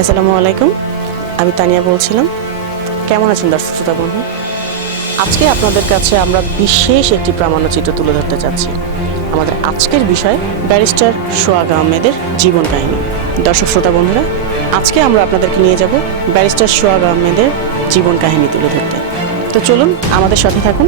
আসসালামু আলাইকুম, আমি তানিয়া বলছিলাম। কেমন আছেন দর্শক শ্রোতা বন্ধু? আজকে আপনাদের কাছে আমরা বিশেষ একটি প্রামাণ্যচিত্র তুলে ধরতে চাচ্ছি। আমাদের আজকের বিষয় ব্যারিস্টার সোহাগ আহমেদের জীবন কাহিনী। দর্শক শ্রোতা বন্ধুরা, আজকে আমরা আপনাদেরকে নিয়ে যাব ব্যারিস্টার সোহাগ আহমেদের জীবন কাহিনী তুলে ধরতে। তো চলুন আমাদের সাথে থাকুন।